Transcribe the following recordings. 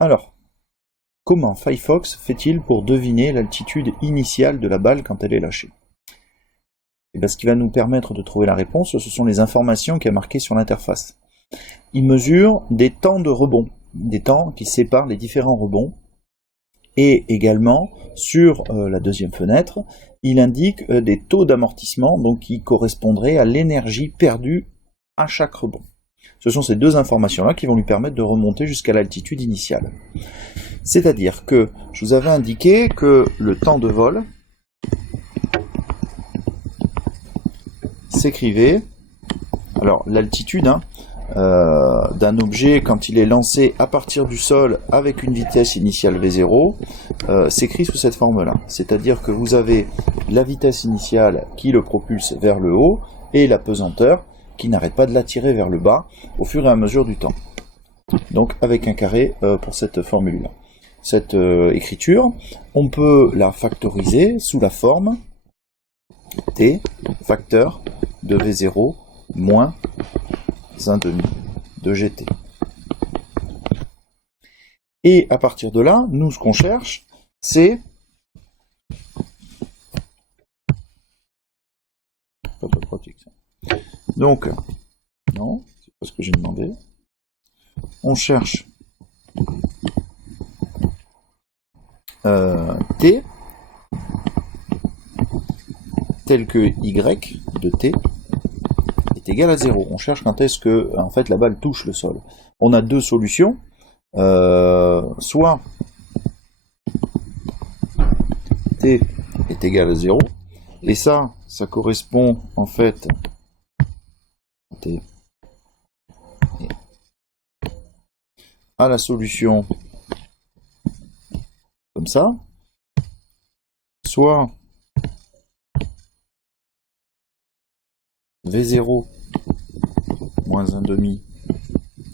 Alors, comment Firefox fait-il pour deviner l'altitude initiale de la balle quand elle est lâchée? Et bien, ce qui va nous permettre de trouver la réponse, ce sont les informations qu'il y a marquées sur l'interface. Il mesure des temps de rebond, des temps qui séparent les différents rebonds, et également, sur la deuxième fenêtre, il indique des taux d'amortissement, donc qui correspondraient à l'énergie perdue à chaque rebond. Ce sont ces deux informations-là qui vont lui permettre de remonter jusqu'à l'altitude initiale. C'est-à-dire que je vous avais indiqué que le temps de vol s'écrivait, alors l'altitude d'un objet quand il est lancé à partir du sol avec une vitesse initiale V0 s'écrit sous cette forme-là. C'est-à-dire que vous avez la vitesse initiale qui le propulse vers le haut et la pesanteur qui n'arrête pas de l'attirer vers le bas au fur et à mesure du temps. Donc avec un carré pour cette formule-là. Cette écriture, on peut la factoriser sous la forme T facteur de V0 moins 1,5 de GT. Et à partir de là, nous ce qu'on cherche, c'est donc, non, c'est pas ce que j'ai demandé. On cherche T tel que Y de T est égal à 0. On cherche quand est-ce que en fait la balle touche le sol. On a deux solutions. Soit T est égal à 0, et ça correspond en fait T à la solution comme ça, soit V0 moins 1,5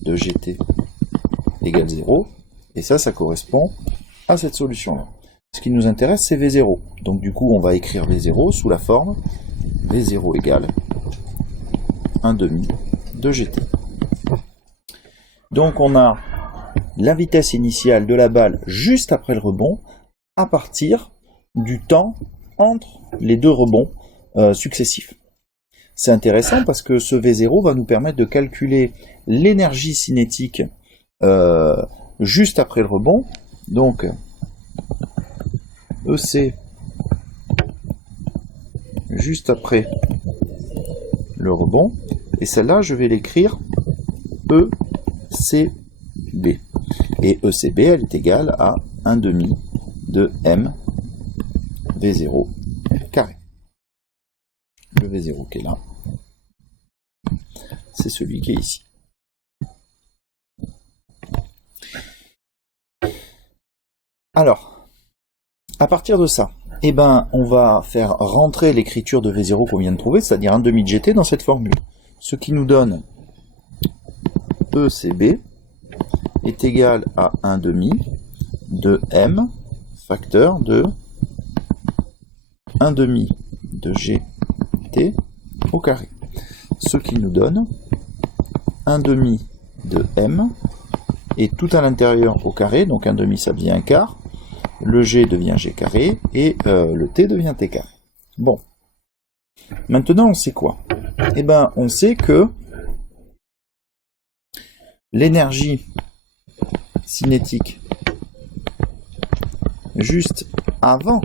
de GT égale 0, et ça correspond à cette solution-là. Ce qui nous intéresse, c'est V0. Donc du coup, on va écrire V0 sous la forme V0 égale 1,5 de GT. Donc on a la vitesse initiale de la balle juste après le rebond, à partir du temps entre les deux rebonds successifs. C'est intéressant parce que ce V0 va nous permettre de calculer l'énergie cinétique juste après le rebond. Donc EC juste après le rebond, et celle-là je vais l'écrire ECB, et ECB elle est égale à 1,5 de M V0 carré. Le V0 qui est là, c'est celui qui est ici. Alors, à partir de ça, eh ben, on va faire rentrer l'écriture de V0 qu'on vient de trouver, c'est-à-dire 1,5 de GT dans cette formule. Ce qui nous donne ECB est égal à 1,5 de M facteur de 1,5 de GT au carré. Ce qui nous donne 1,5 de M, et tout à l'intérieur au carré, donc 1,5 ça devient un quart, le G devient G carré, et le T devient T carré. Bon. Maintenant, on sait quoi? Eh ben, on sait que l'énergie cinétique juste avant,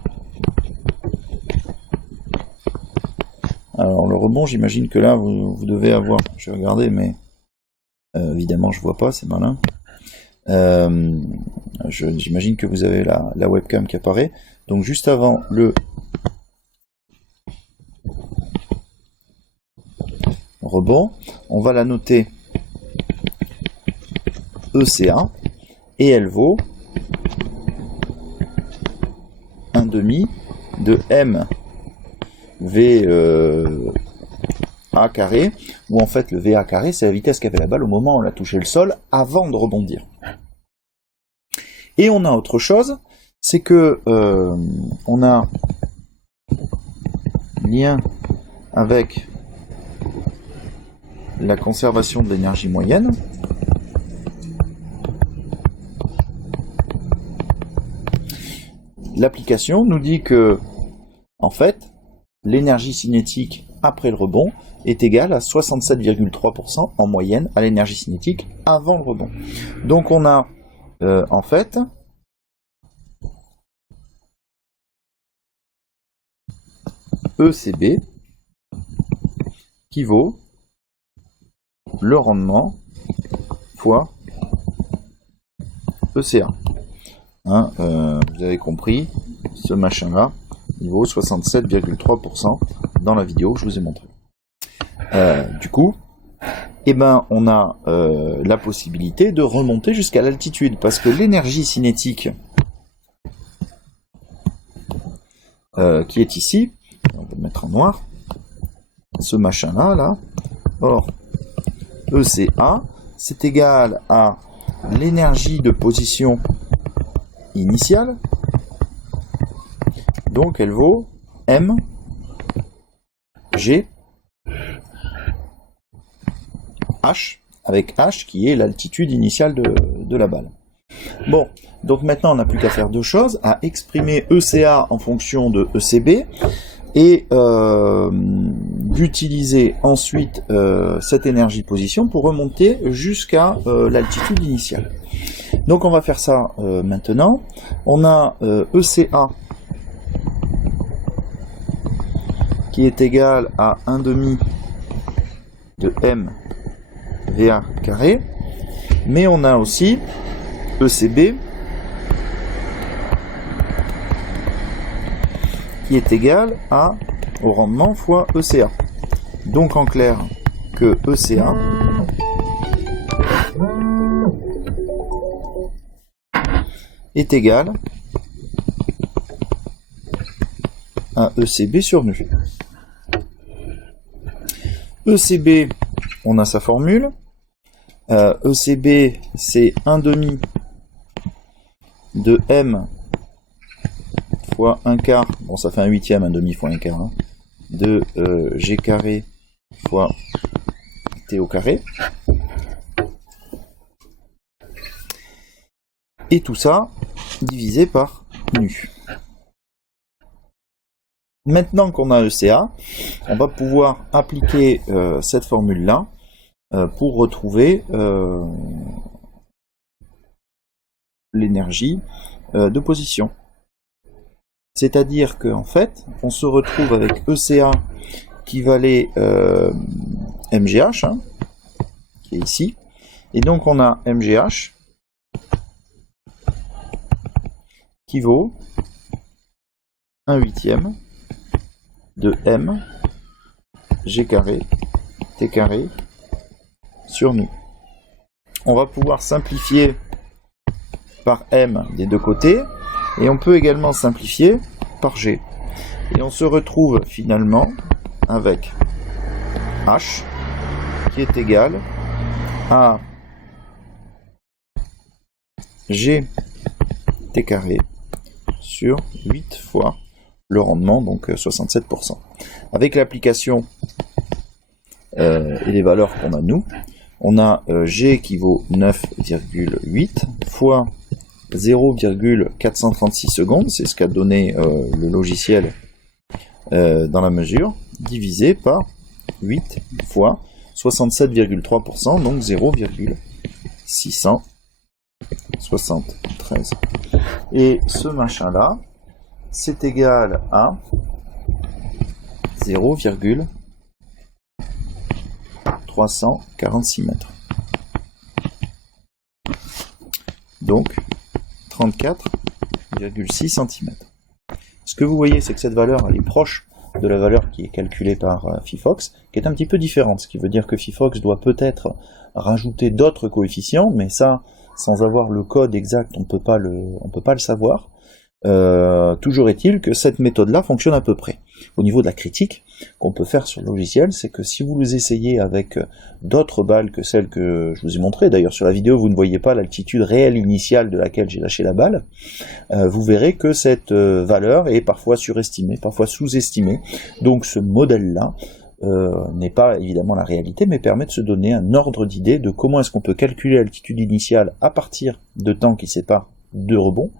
alors le rebond, j'imagine que là, vous devez avoir, je vais regarder, mais évidemment, je vois pas, c'est malin. J'imagine que vous avez la webcam qui apparaît. Donc juste avant le rebond, on va la noter ECA, et elle vaut 1,5 de M V A carré, où en fait le VA carré c'est la vitesse qu'avait la balle au moment où on a touché le sol avant de rebondir. Et on a autre chose, c'est que on a lien avec la conservation de l'énergie moyenne. l'application nous dit que, en fait, l'énergie cinétique après le rebond est égale à 67,3% en moyenne à l'énergie cinétique avant le rebond. Donc on a, en fait, ECB qui vaut le rendement fois ECA. Hein, vous avez compris, ce machin-là, il vaut 67,3% dans la vidéo que je vous ai montré. Du coup, eh ben, on a la possibilité de remonter jusqu'à l'altitude, parce que l'énergie cinétique qui est ici, on va le mettre en noir, ce machin-là, là, or, ECA, c'est égal à l'énergie de position initiale, donc elle vaut M, G, H, avec H qui est l'altitude initiale de la balle. Bon, donc maintenant on n'a plus qu'à faire deux choses, à exprimer ECA en fonction de ECB, et d'utiliser ensuite cette énergie position pour remonter jusqu'à l'altitude initiale. Donc on va faire ça maintenant. On a ECA qui est égal à 1/2 de M VA carré, mais on a aussi ECB qui est égal au rendement fois ECA. Donc en clair, que ECA est égal à ECB sur nu. ECB, on a sa formule. ECB, c'est 1/2 de M fois 1/4, bon ça fait un huitième, 1/2 fois 1/4, hein, de G carré fois T au carré. Et tout ça divisé par nu. Maintenant qu'on a ECA, on va pouvoir appliquer cette formule-là pour retrouver l'énergie de position. C'est-à-dire qu'en fait, on se retrouve avec ECA qui valait MGH, hein, qui est ici, et donc on a MGH qui vaut 1/8 de M G carré T carré sur nu. On va pouvoir simplifier par M des deux côtés, et on peut également simplifier par G. Et on se retrouve finalement avec H qui est égal à G T carré sur 8 fois le rendement, donc 67%. Avec l'application et les valeurs qu'on a nous, on a G qui vaut 9,8 fois 0,436 secondes, c'est ce qu'a donné le logiciel dans la mesure, divisé par 8 fois 67,3%, donc 0,673. Et ce machin-là, c'est égal à 0,346 mètres. Donc 34,6 cm. Ce que vous voyez, c'est que cette valeur, elle est proche de la valeur qui est calculée par phyphox, qui est un petit peu différente, ce qui veut dire que phyphox doit peut-être rajouter d'autres coefficients, mais ça, sans avoir le code exact, on peut pas le savoir. Toujours est-il que cette méthode-là fonctionne à peu près. Au niveau de la critique qu'on peut faire sur le logiciel, c'est que si vous les essayez avec d'autres balles que celles que je vous ai montrées, d'ailleurs sur la vidéo vous ne voyez pas l'altitude réelle initiale de laquelle j'ai lâché la balle, vous verrez que cette valeur est parfois surestimée, parfois sous-estimée. Donc ce modèle-là n'est pas évidemment la réalité, mais permet de se donner un ordre d'idée de comment est-ce qu'on peut calculer l'altitude initiale à partir de temps qui sépare deux rebonds,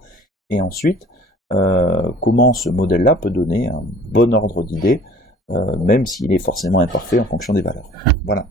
et ensuite comment ce modèle-là peut donner un bon ordre d'idée, même s'il est forcément imparfait en fonction des valeurs. Voilà.